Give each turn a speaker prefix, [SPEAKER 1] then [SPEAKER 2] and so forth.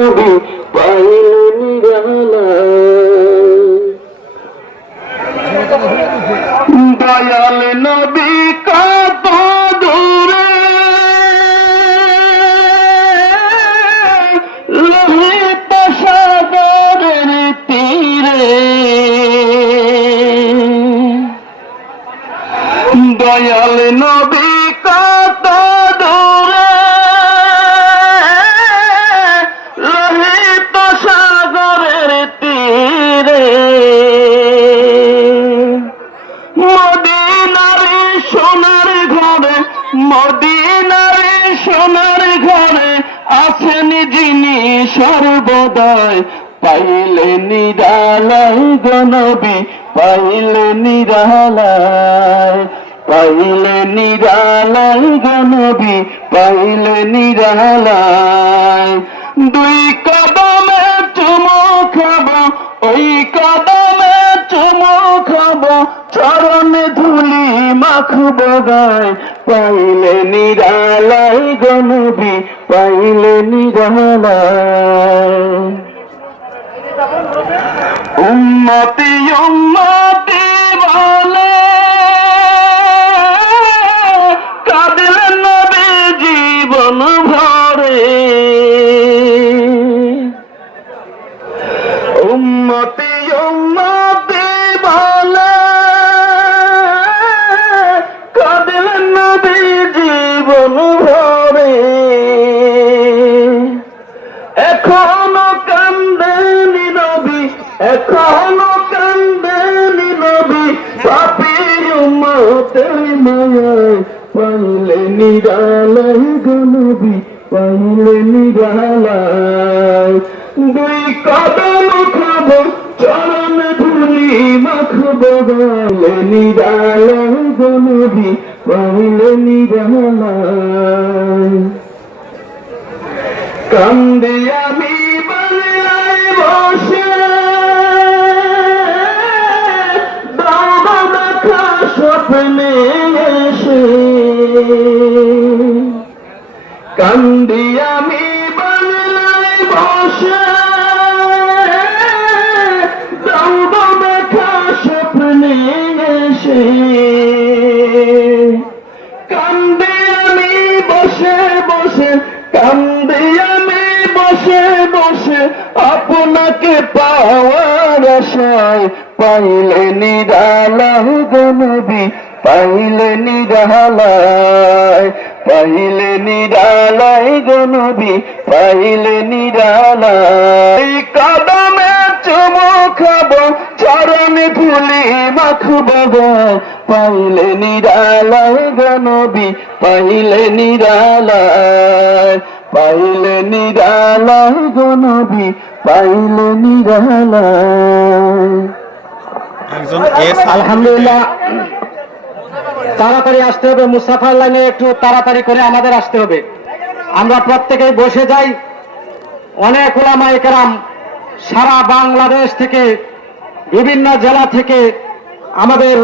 [SPEAKER 1] নবী পাইল নিরালা দয়াল নবী কত দূরে? লোহিত সাগরের তীরে। দয়াল নবী মদিনারে সোনার ঘরে আছেন যিনি সর্বদয়। পাইলে নিরালায় গনবি পাইলে নিরালায়। পাইলে নিরালায় গনবি পাইলে নিরালায়। দুই মাখবো বগায় পাইলে নিরালাই গনবি পাইলে নিরালায়। উন্নতি উন্নতি বলে এখনও কান্দে নীরবি এখনও কান্দে নীরবি পাপি উম্মতের মায়ায় পাইলে নিরালয় গনবি পাইলে নিরালয় দুই কদম খাব চরণ ধুলি মাখবো গালে গনবি পাইলে নিরালয় কান্দি স্বপ্নে এসে কান্দি আমি বাংলায় বসে। স্বপ্নে এসে। কান্দে আমি বসে বসে, কান্দে আমি বসে বসে, আপনাকে পাওয়ার আশায় পাইলে নিরালায় গনবী পাইলে নিরালায় পাইলে নিরালায় গনবী পাইলে নিরালায় কদমে চুমো খাব, চরণ ধুলি মাখবো পাইলে নিরালায় গনবী পাইলে নিরালায় পাইলে নিরালায় গনবী পাইলে নিরালায়
[SPEAKER 2] একজন এস
[SPEAKER 3] আলহামদুলিল্লাহ তাড়াতাড়ি আসতে হবে মুসাফার লাইনে একটু তাড়াতাড়ি করে আমাদের আসতে হবে। আমরা প্রত্যেকেই বসে যাই। অনেক ওলামা একরাম সারা বাংলাদেশ থেকে বিভিন্ন জেলা থেকে আমাদের